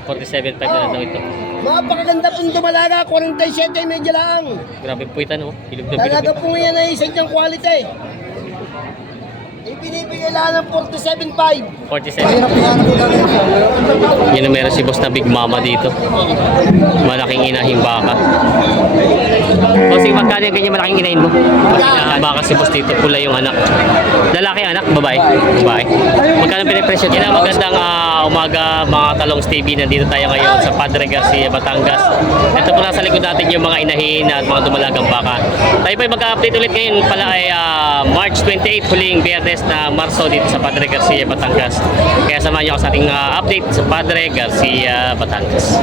47.5 na lang daw ito. Napakaganda pong dumalaga, 47 medyo lang. Grabe po ito, no? Hilog na Talaga bilog. po yan ay sadyang quality. Ibinibigay lang ng 47.5. 47. Yan ang meron si boss na Big Mama dito. Malaking inahing baka. Bossing, magkano yung ganyan malaking inahin mo? Baka si boss dito, pula yung anak. Lalaki anak, babae? Babae. Magkano pinipresyo? Yan ang magandang umaga mga Talongs TV. Nandito tayo ngayon sa Padre Garcia, Batangas. Ito po nasa likod natin yung mga inahin at mga dumalagang baka. Tayo po mag-update ulit ngayon pala ay March 28, huling Biyernes na Marso dito sa Padre Garcia, Batangas. Kaya samahan niyo ako sa ating update sa Padre Garcia, Batangas.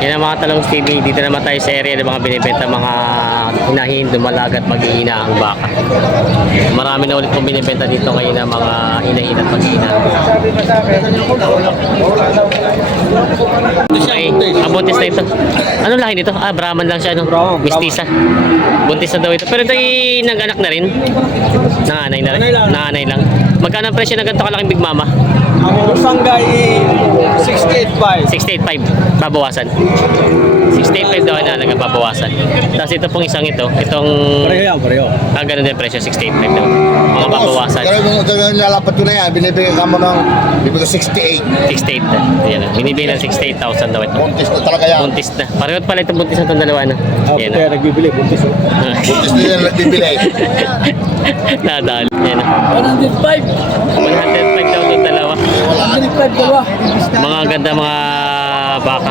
Yan ang mga Talongs TV. Dito naman tayo sa area ng mga binibenta mga inahin, dumalaga at mag-iina ang baka. Marami na ulit pong binibenta dito ngayon ng mga inahin at mag-iina. Ay, buntis na ito. Ano lahi nito? Brahman lang siya, no? Mistisa. Buntis na daw ito. Pero ito ay nag-anak na rin. Nanganay na rin. Nanganay lang. Magkano ang presyo ng ganito kalaking Big Mama? Ang sanggay 68.5. 68.5. Babawasan. 68.5 daw na nagbabawasan. Tapos ito pong isang ito. Itong... Pareho yan, pareho. Ganun din presyo. 68.5 daw. Mga babawasan. Ganun lalapat ko na yan, binibigyan ka mo ng 68. 68 na. Ayan. Binibigay ng 68,000 daw ito. Buntis na talaga yan. Buntis na. Pareho pala itong buntis na itong dalawa na. Ayan. Kaya nagbibili, buntis. Buntis na yan nagbibili. Nadali. Ayan. 105. 105 daw itong dalawa. 105 dalawa. Mga ganda mga baka.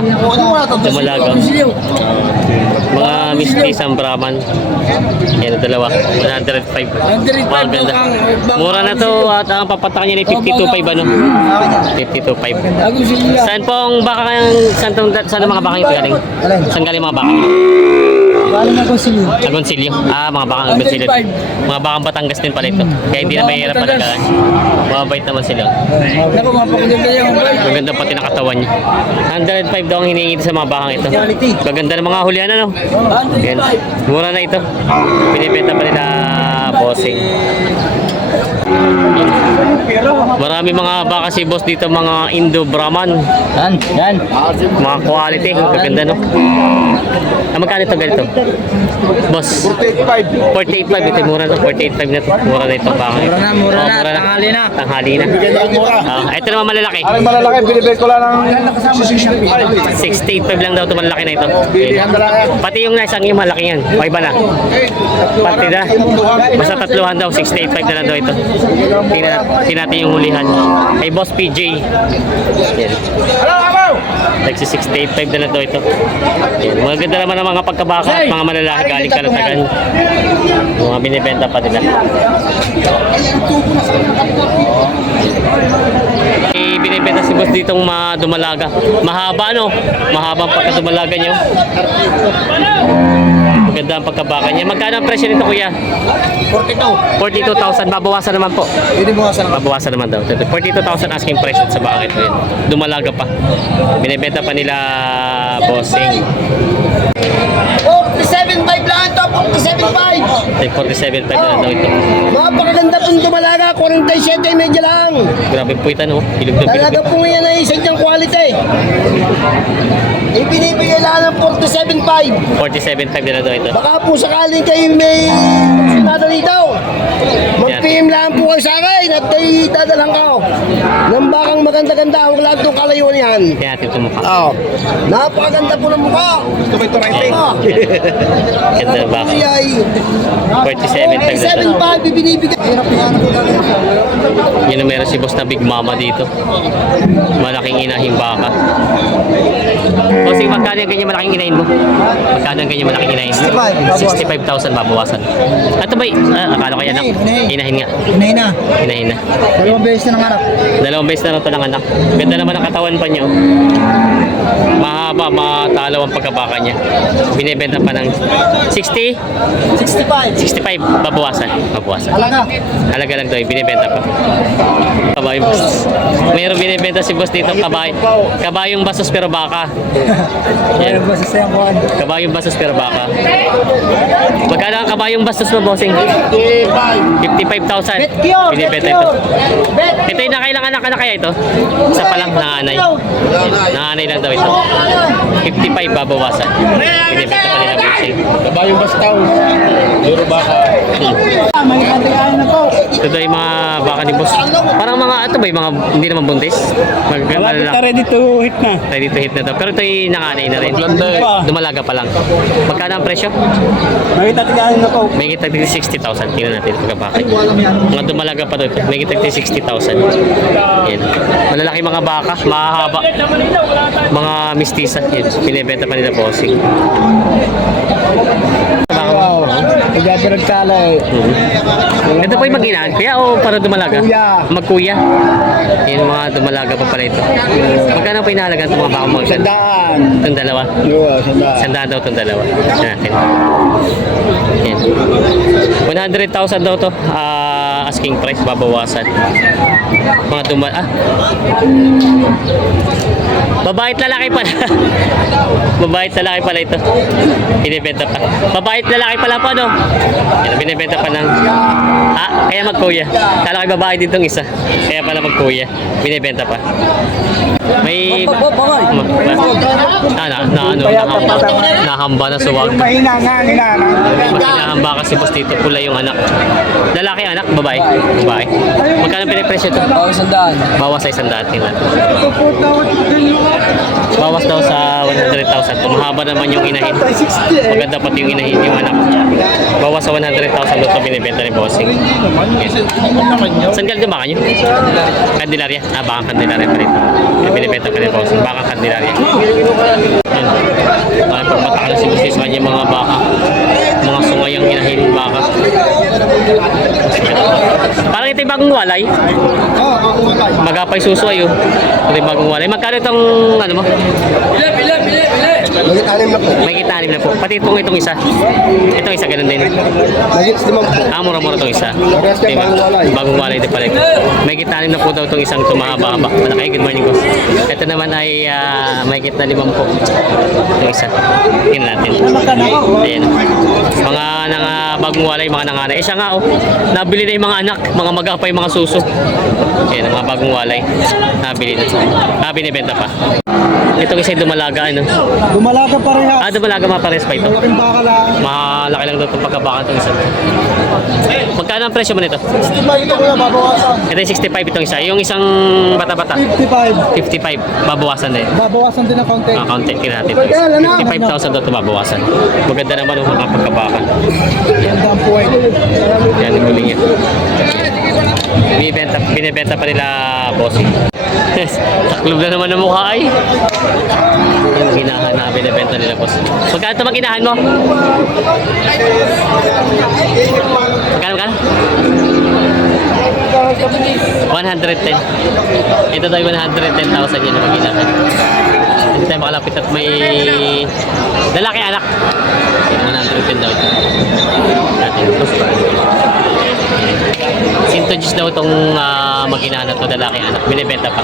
Dumalaga. Mga mistisang Brahman. Yan ang dalawa. 105. Mga ganda. Mura na to at ang papatakan niya ni 52.5 ano? 52.5. Saan pong baka saan ang mga baka ito galing? Saan galing mga baka? Galing na Consilio. Agoncillo. Mga bakang Agoncillo. Mga bakang Batangas din pala ito. Kaya hindi na mahirap palagaan. Mababait naman sila. Naku, mapakaganda yung boy. Maganda pati nakatawan niya. 105 daw ang hinihingi sa mga bakang ito. Maganda ng mga hulihan ano. Yan. Mura na ito. Pinipenta pa nila bossing. Marami mga baka si boss dito, mga Indo Brahman. Yan. Mga quality. Maganda no. Magkano ito ganito? Boss. 48.5. 48.5 ito, mura na 48.5 na to. Mura na itong baka. Mura na. Tanghali na. Tanghali na. Ito naman malalaki. Aling malalaki, binibigay ko lang ng 68.5 lang daw ito, malaki na ito. Pati yung nasang yung malaki yan. O iba na. Pati na. Basta tatluhan daw, 68.5 na lang daw ito. Tingnan natin yung hulihan. Ay Boss PJ. Yan. Nagsi 68.5 na lang daw ito. Yan. Maganda naman ang mga pagkabaka at mga malalaki galing Kalatagan. Mga binibenta pa nila. Binibenta si boss ditong dumalaga. Mahaba no? Mahabang pagkadumalaga niyo. Maganda ang pagkabaka niya. Magkano ang presyo nito kuya? 42,000. Babawasan naman po. Babawasan naman daw. 42,000 asking price sa baka ito yun. Dumalaga pa. Binibenta pa nila bossing. 47.5 lang ito. 47.5. 47.5 na daw ito. Napakaganda pong dumalaga, 47 medyo lang. Grabe po ito no? Hilog na bilog. Talaga po yan ay sadyang quality. Ibinibigay lang ng 47.5. 47.5 na daw ito. Baka po sakaling kayo may sinada dito. Mag-PM lang po kayo sa akin at kayo dadalang ka. Nang bakang maganda-ganda, huwag lang itong kalayuan yan. Kaya natin ito mukha. Oo. Napakaganda po ng mukha. Ganda ba? Ay, 47.5 na daw. 47.5 ibinibigay. Yan ang meron si boss na Big Mama dito. Malaking inahing baka. Bossing, magkano yung ganyan malaking inahin mo? Magkano yung ganyan malaking inahin? 65,000 babawasan. Ito ba, akala ko yan anak. Inahin nga. Inahin na. Inahin na. Dalawang beses na nangarap. Dalawang beses na ito ng anak. Ganda naman ang katawan pa niyo. Mahaba, matalaw ang pagkabaka niya. Binibenta pa ng 60? 65. 65. Babawasan. Babawasan. Alaga. Halaga lang daw, binibenta pa. Kabayong bastos. Mayroon binibenta si boss dito, kabayong bastos pero baka. Yan. Kabayong bastos pero baka. Magkano ang kabayong bastos mo, bossing? 55,000. Bet cure! Bet Binibenta ito. cure! Bet! Ito yung nakailang anak na kaya ito? Isa pa lang, nanganay. Nanganay lang daw ito. 55 babawasan. Binibenta pa nila bossing. Kabayong bastaw. Duro baka. May katigaan na po. Ito yung mga baka ni boss. Parang mga, ito ba yung mga, hindi naman buntis? Malapit na ready to hit na. Ready to hit na to. Pero ito yung nanganay na rin. Dumalaga pa lang. Magkano ang presyo? May tatigaan na po. May kita 60,000. Tingnan natin pagkabakay. Mga dumalaga pa doon. May kita 60,000. Yan. Malalaki mga baka. Mahahaba. Mga mistisa. Yan. Binibenta pa nila bossing. Wow. Igadarag talay. Ito po yung mag-inaan. Kuya o para dumalaga? Kuya. Magkuya. Yan mga dumalaga pa pala ito. Magkano po inahalaga itong mga baka mo? Sandaan. Itong dalawa. Oo, sandaan. Sandaan daw itong dalawa. Natin. Yan. 100,000 daw to. Asking price, babawasan. Mga Babae at lalaki pala. Babae at lalaki pala ito. Binibenta pa. Babae at lalaki pala pa, no? Yan, binibenta pa ng... kaya magkuya. Kala ko babae din tong isa. Kaya pala magkuya. Binibenta pa. May... Nahamba na suwag. Mahina nga nila. Nahamba kasi boss dito. Pula yung anak. Lalaki anak, babae. Babae. Magkano pinipresyo ito? Sandaan. Bawas sa 100 tingnan. Bawas daw sa 100,000. Mahaba naman yung inahin. Maganda pati yung inahin yung anak. Bawas sa 100,000 doon ito binibenta ni Bossing. Yes. Saan galing yung baka nyo? Candelaria. Baka Candelaria pa rin. Binibenta pa ni Bossing. Baka Candelaria. Yan. Pagbatak na si Bossing sa kanya mga baka. Mga sungayang inahin baka. Parang ito yung bagong walay. Magapay suso ayo. Ito yung bagong walay. Magkano itong ano mo? Magit anim na po. May kita-anim na po. Pati itong isa. Itong isa ganun din. Magit limang po. Mura-mura itong isa. Parehas kayo, Diba? bagong walay. Bagong walay din pala ito. May kita-anim na po daw itong isang tumahaba-haba. Malaki. Good morning, boss. Ito naman ay may kita 5 po. Itong isa. Tingnan natin. Ayan. Mga bagong walay, mga nanganay. Siya nga, oh. Nabili na yung mga anak. Mga magapay, mga suso. Ayan, mga bagong walay. Nabili na. Binibenta pa. Itong isa yung dumalaga, ano? Dumalaga pareha. Dumalaga mga pares pa ito. Malaking baka lang. Malaki lang daw itong pagkabaka itong isa. Magkano ang presyo mo nito? 65 ito kuya, babawasan. Ito yung 65 itong isa. Yung isang bata-bata. 55. 55. Babawasan din. Babawasan din ng konti. Kaunti. Tingnan natin. 55,000 daw ito babawasan. Maganda naman yung mga pagkabaka. Ganda ang puway. Yan yung huling yan. Binibenta pa nila bossing. Taklob na naman ang mukha ay. Yung ginahan na binibenta nila boss. Magkano ito maginahan mo? Magkano? 110. Ito tayo 110,000 yun ang maginahan. Hindi tayo makalapit at may lalaki anak. 110 daw ito. Natin. Sintoges daw itong mag-ina na ito, lalaki anak. Binibenta pa.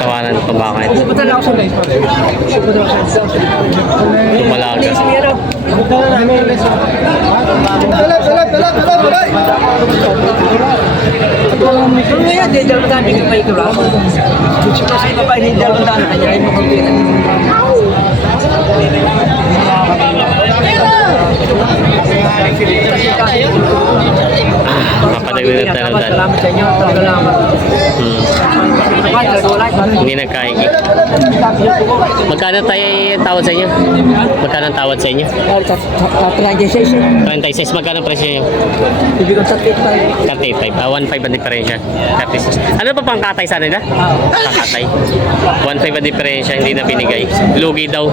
Tawanan ng pambaka ito. Tumalaga. Mapadag nagtanong-tanong. Salamat sa inyo. Salamat. Hindi nagkaigi. Magkano tayo tawad sa inyo? Magkano ang tawad sa inyo? 36. Magkano ang presyo nyo? Ibig ko 35. 35. 1.5 ang diferensya. 36. Ano pa pang katay sa nila? Kakatay. 1.5 ang diferensya, hindi na binigay. Lugi daw.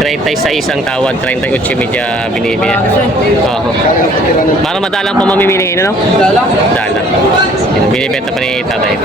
36 ang tawad, 38 medya binibigay. Oo. Para madalang pa mamimili, ano? Dalang. Binibenta pa ni tatay.